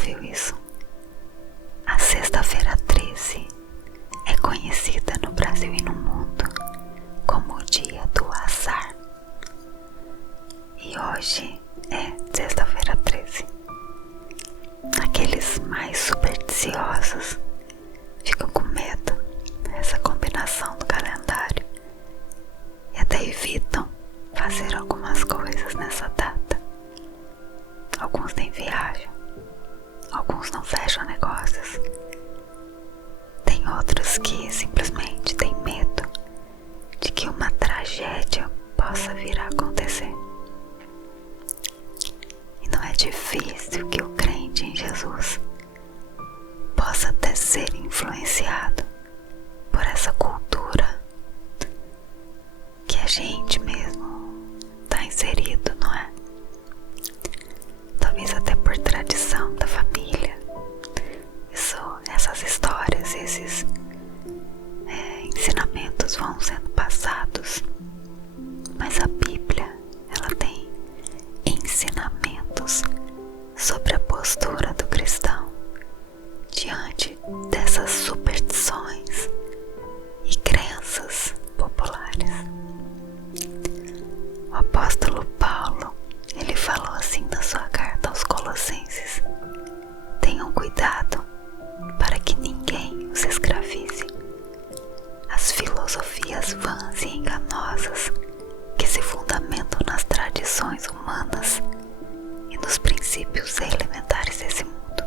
ouviu isso? A Sexta-feira 13 é conhecida no Brasil e no mundo como o dia do azar. E hoje é Sexta-feira 13. Aqueles mais supersticiosos ficam com medo dessa combinação do calendário e até evitam fazer algumas coisas nessa data. Alguns nem viajam, alguns não fecham negócios. Tem outros que simplesmente têm medo de que uma tragédia possa vir a acontecer. E não é difícil que o crente em Jesus possa até ser influenciado por essa cultura que a gente mesmo está inserido, não é? Talvez até por tradição da família. Essas histórias, esses ensinamentos vão sendo passados. Mas a Bíblia, ela tem ensinamentos sobre a postura do cristão diante dessas superstições e crenças populares. O apóstolo Paulo, ele falou assim na sua carta aos Colossenses: tenham cuidado para que ninguém os escravize. As filosofias vãs e enganosas que se fundamentam nas tradições humanas e nos princípios elementares desse mundo,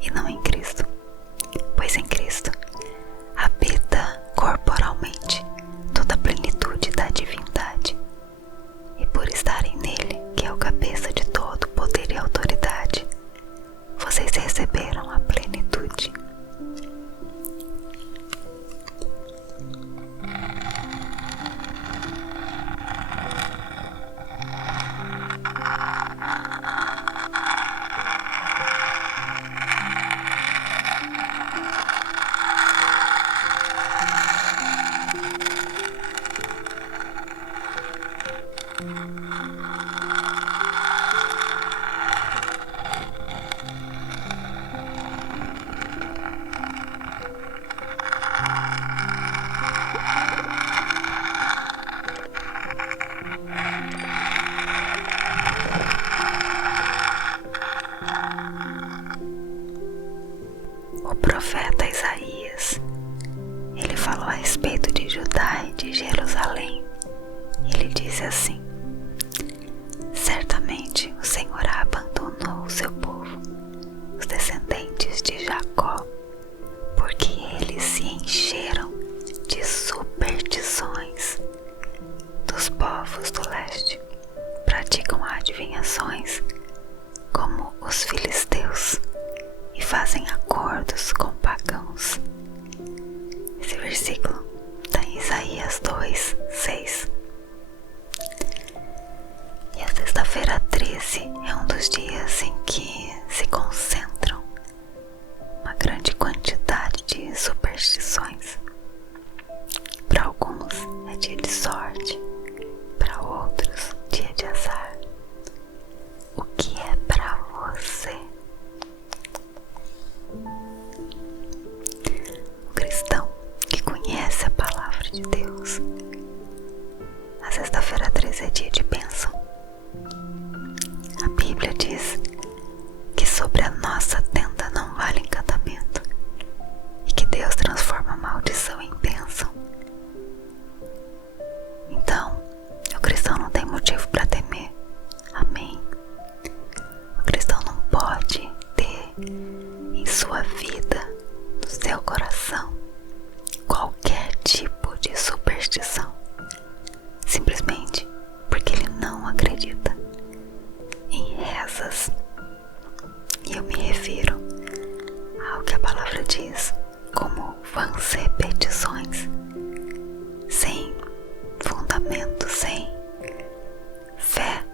e não em Cristo, pois em Cristo habita corporalmente toda a plenitude da divindade, e por estarem nele, que é o cabeça de todo poder e autoridade, vocês receberam a plenitude. O profeta Isaías, ele falou a respeito de Judá e de Jerusalém. Ele disse assim: certamente o Senhor abandonou o seu povo, os descendentes de Jacó, porque eles se encheram de superstições. Dos povos do leste praticam adivinhações como os filisteus e fazem acordos com pagãos. Esse versículo está em Isaías 2:6. E a Sexta-feira 13 é um dos dias em que se concentram uma grande quantidade de superstições. Para alguns é dia de sorte, para outros dia de azar. O que é para você? O cristão que conhece a palavra de Deus, a Sexta-feira 13 é dia de bênção. A Bíblia diz que sobre a nossa tenda não vale encantamento e que Deus transforma a maldição em bênção. Então, o cristão não tem motivo para temer. Amém? O cristão não pode ter em sua vida, no seu coração, qualquer tipo de superstição, simplesmente porque ele não acredita em rezas. E eu me refiro ao que a palavra diz como vãs repetições, sem fundamento, sem fé,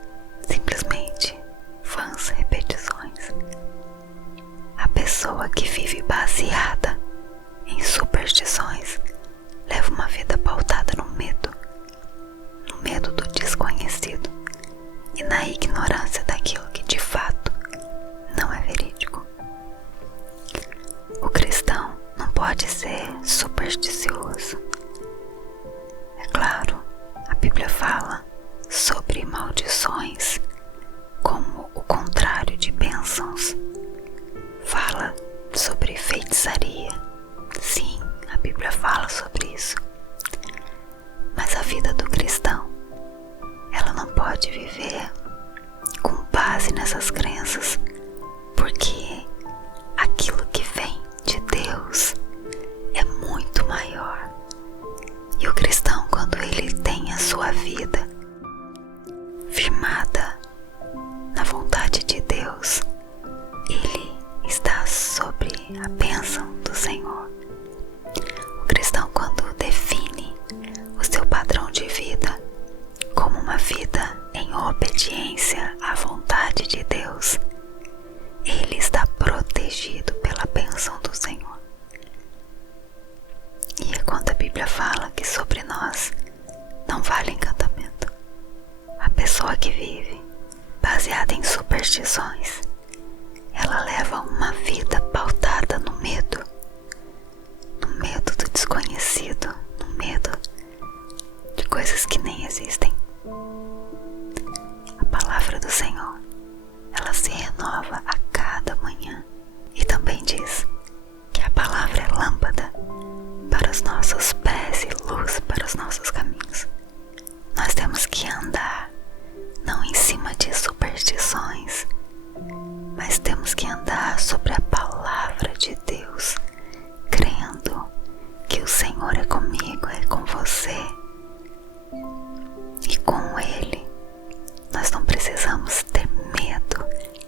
simplesmente vãs repetições. A pessoa que vive baseada em superstições leva uma vida pautada no medo do desconhecido e na ignorância daquilo que de fato não é verídico. é supersticioso. É claro, a Bíblia fala sobre maldições como o contrário de bênçãos. Fala sobre feitiçaria. Sim, a Bíblia fala sobre isso. Mas a vida do cristão, ela não pode viver com base nessas crenças, porque aquilo que vem de Deus é muito maior. E o cristão, quando ele tem a sua vida firmada na vontade de Deus, ele está sobre a bênção do Senhor. O cristão, quando define o seu padrão de vida como uma vida em obediência à vontade de Deus, ele está protegido pela bênção do Senhor. E é quando a Bíblia fala que sobre nós não vale encantamento. A pessoa que vive baseada em superstições, ela leva uma vida pautada no medo do desconhecido, no medo de coisas que nem existem. A palavra do Senhor, ela se renova a cada manhã. E também diz que a palavra é lâmpada para os nossos pés e luz para os nossos caminhos. Nós temos que andar não em cima de superstições, mas temos que andar sobre a palavra de Deus, crendo que o Senhor é comigo, é com você, e com Ele nós não precisamos ter medo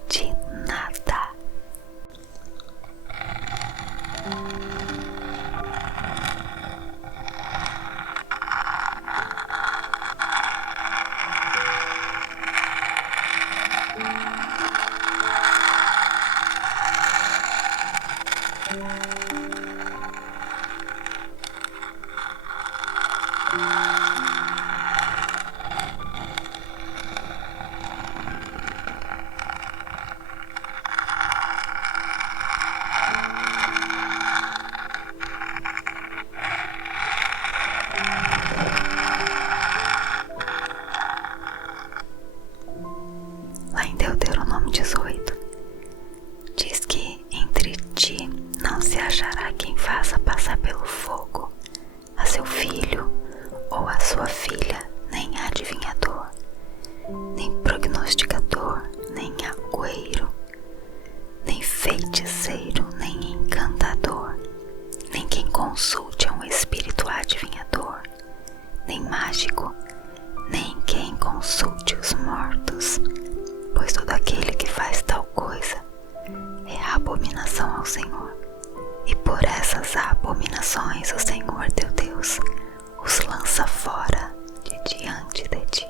de nada. Lá em Deuteronômio 18, diz que entre ti não se achará quem faça passar pelo fogo a seu filho ou a sua filha, nem adivinhador, nem prognosticador, nem agüeiro, nem feiticeiro, nem encantador, nem quem consulte a um espírito adivinhador, nem mágico, nem quem consulte os mortos, pois todo aquele que faz tal coisa é abominação ao Senhor. E por essas abominações o Senhor teu Deus os lança fora de diante de ti.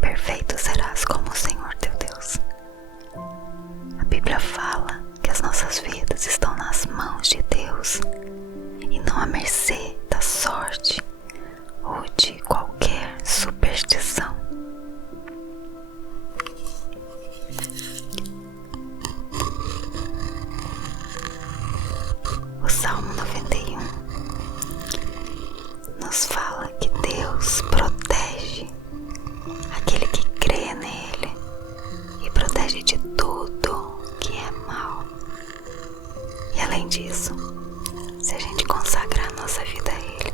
Perfeito serás como o Senhor teu Deus. A Bíblia fala que as nossas vidas estão nas mãos de Deus e não à mercê da sorte ou de qualquer superstição. O Salmo 91 nos fala que Deus protege aquele que crê nele e protege de tudo que é mal. E além disso, se a gente consagrar a nossa vida a Ele,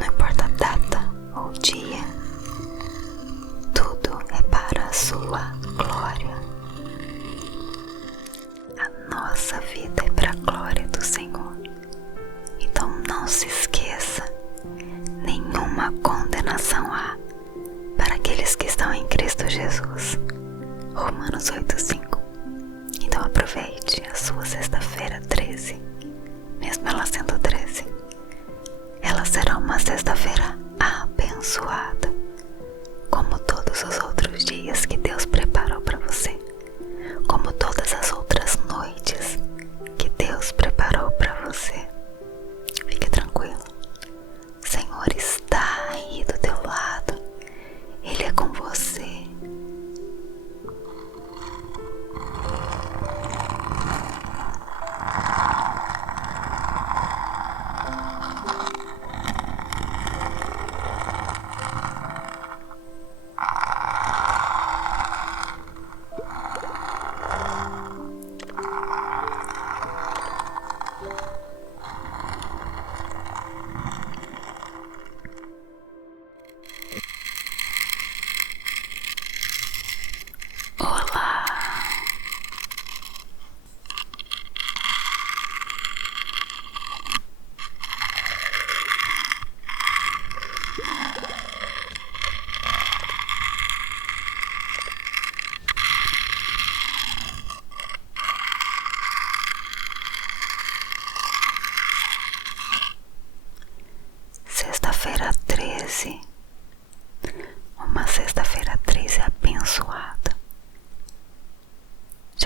não importa a data ou dia, tudo é para a sua glória. A nossa vida é para a glória do Senhor. Então não se esqueça, nenhuma condenação há para aqueles que estão em Cristo Jesus. Romanos 8:5. Então aproveite a sua sexta-feira 13, mesmo ela sendo 13. Ela será uma sexta-feira abençoada, como todos os outros dias que Deus preparou para você, como todas as outras noites que Deus preparou para você. Fique tranquilo, o Senhor está aí do teu lado, Ele é com você.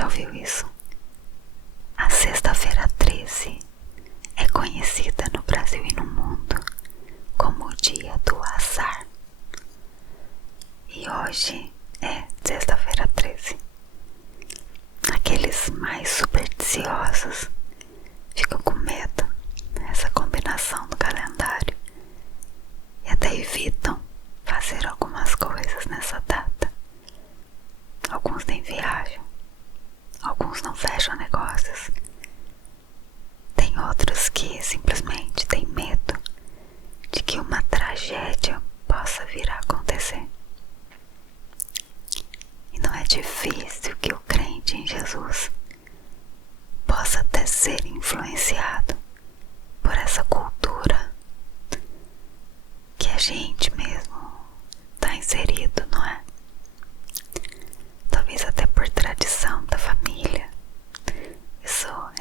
Já ouviu isso? A sexta-feira 13 é conhecida no Brasil e no mundo como o dia do azar. E hoje é sexta-feira 13. Aqueles mais supersticiosos ficam com medo dessa combinação do calendário e até evitam fazer algumas coisas nessa data. Alguns nem viajam, alguns não fecham negócios. Tem outros que simplesmente têm medo de que uma tragédia possa vir a acontecer. E não é difícil que o crente em Jesus possa até ser influenciado por essa cultura que a gente mesmo está inserido, não é? Talvez até por tradição da família.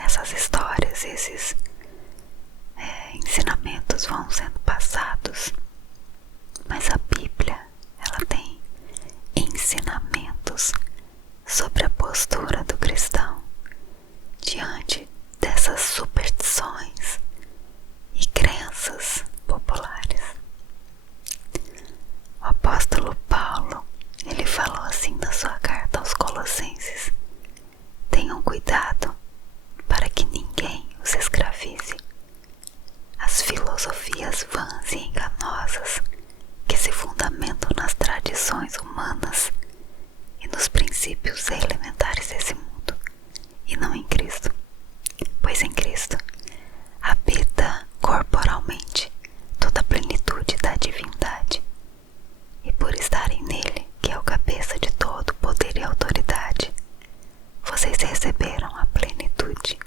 Essas histórias, esses ensinamentos vão sendo passados. Mas a Bíblia, ela tem ensinamentos sobre a postura do cristão diante dessas superstições e crenças populares. O apóstolo Paulo, ele falou assim na sua carta aos Colossenses: tenham cuidado para que ninguém os escravize. As filosofias vãs e enganosas que se fundamentam nas tradições humanas e nos princípios elementares desse mundo, e não em Cristo. Pois em Cristo habita corporalmente toda a plenitude da divindade, e por estarem nele, que é o cabeça de todo poder e autoridade, vocês receberam a plenitude.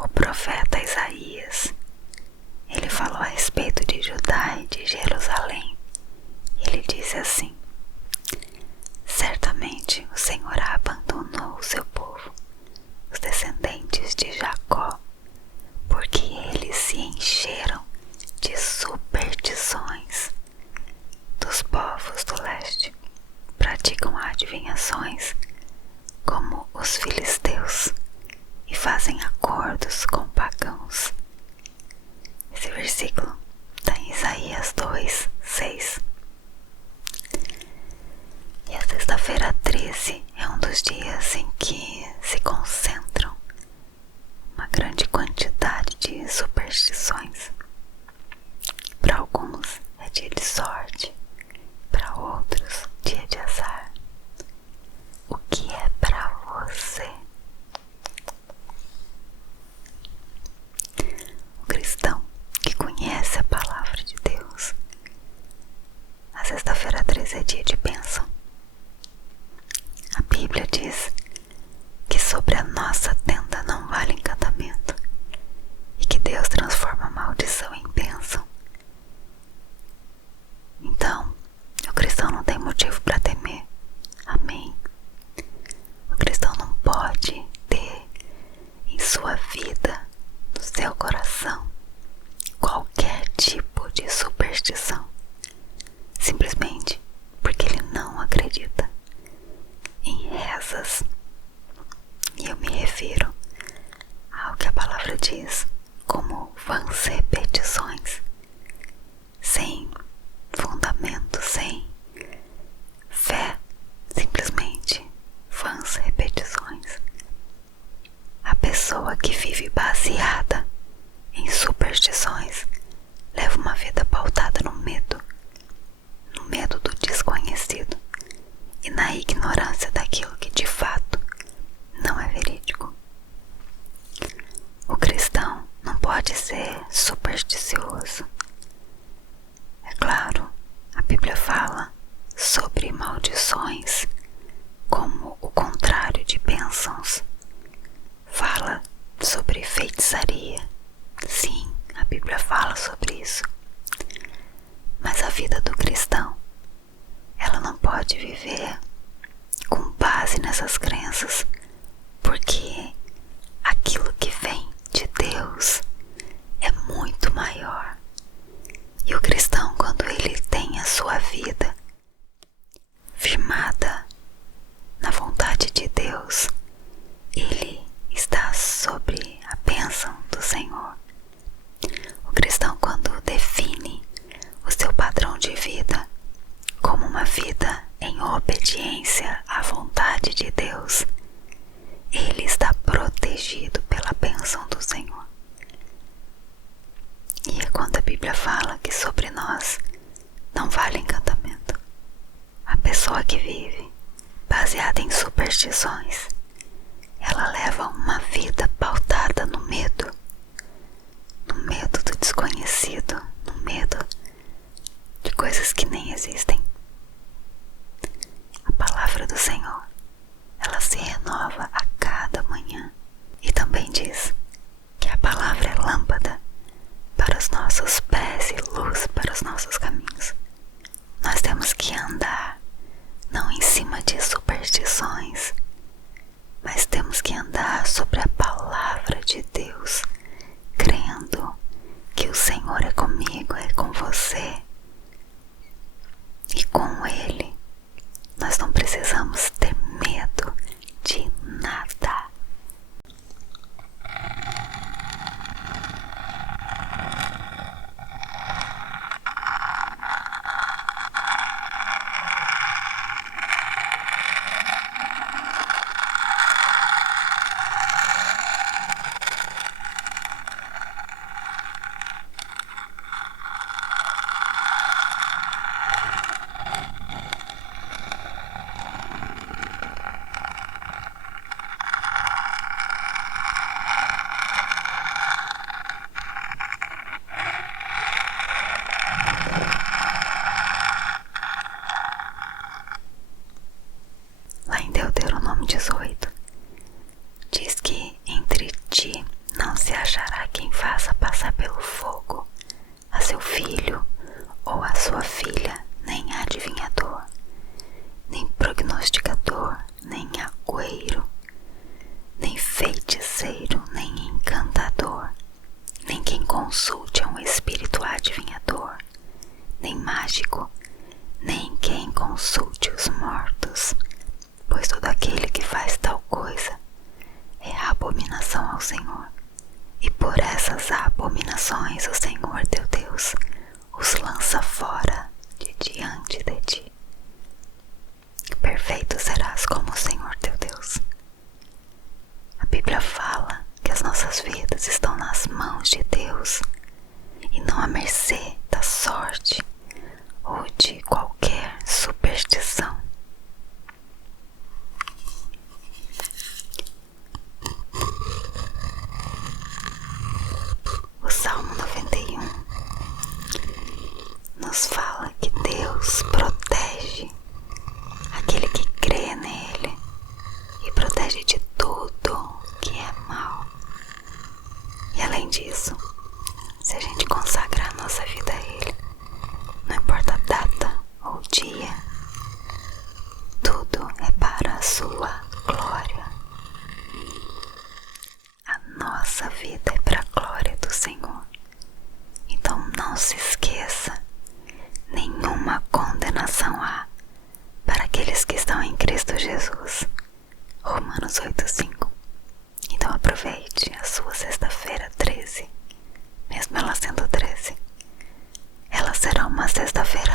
O profeta Isaías, ele falou a respeito de Judá e de Jerusalém. Ele disse assim: certamente o Senhor abandonou o seu povo, os descendentes de Jacó, porque eles se encheram de superstições. Dos povos do leste praticam adivinhações como os filisteus e fazem acordos com pagãos. Esse versículo está em Isaías 2:6. E a sexta-feira 13 é um dos dias em que se concentram uma grande quantidade de superstições. Para alguns é dia de sorte, para outros dia de azar. O que é para você? O cristão que conhece a palavra de Deus, a sexta-feira 13 é dia de bênção. A Bíblia diz que sobre a nossa tenda não vale encantamento e que Deus transforma a maldição em bênção. Então, o cristão não tem motivo para temer. Amém? O cristão não pode ter em sua vida, no seu coração, qualquer tipo de superstição, simplesmente porque ele não acredita em rezas. E eu me refiro ao que a palavra diz como vãs repetições, sem fundamento, sem fé, simplesmente vãs repetições. A pessoa que vive baseada em superstições leva uma vida pautada no medo do desconhecido e na ignorância daquilo que de fato não é verídico. pode ser supersticioso. É claro, a Bíblia fala sobre maldições como o contrário de bênçãos. Fala sobre feitiçaria. Sim, a Bíblia fala sobre isso. Mas a vida do cristão, ela não pode viver com base nessas crenças, porque aquilo que vem de Deus é muito maior. E o cristão, quando ele tem a sua vida firmada na vontade de Deus, ele está sobre a bênção do Senhor. O cristão, quando define o seu padrão de vida como uma vida em obediência à vontade de Deus, ele está protegido pela bênção do Senhor. E é quando a Bíblia fala que sobre nós não vale encantamento. A pessoa que vive baseada em superstições, ela leva uma vida pautada no medo do desconhecido, no medo de coisas que nem existem. A palavra do Senhor, ela se renova a cada manhã. E também diz que a palavra é lâmpada para os nossos pés e luz para os nossos caminhos. Nós temos que andar não em cima de superstições, mas temos que andar sobre a palavra de Deus, crendo que o Senhor é comigo, é com você. E com Ele, nós não precisamos ter medo de nada. Lá em Deuteronômio 18, diz que entre ti não se achará quem faça passar pelo fogo a seu filho ou a sua filha, nem adivinhador, nem prognosticador, nem agüeiro, nem feiticeiro, nem encantador, nem quem consulte a um espírito adivinhador, nem mágico, nem quem consulte os mortos, pois todo aquele que faz tal coisa é abominação ao Senhor. E por essas abominações o Senhor teu Deus os lança fora de diante de ti. Perfeito serás como o Senhor teu Deus. A Bíblia fala que as nossas vidas estão nas mãos de Deus e não à mercê da sorte ou de qualquer superstição. O Salmo 91 nos fala que Deus protege aquele que crê nele e protege de tudo que é mal. E além disso, se a gente consagrar a nossa vida a Ele, não importa a data ou dia, tudo é para a sua glória. A nossa vida é para a glória do Senhor. Então não se esqueça, nenhuma condenação há para aqueles que estão em Cristo Jesus. Romanos 8:5. Então aproveite a sua sexta-feira 13, mesmo ela sendo 13. Ela será uma sexta-feira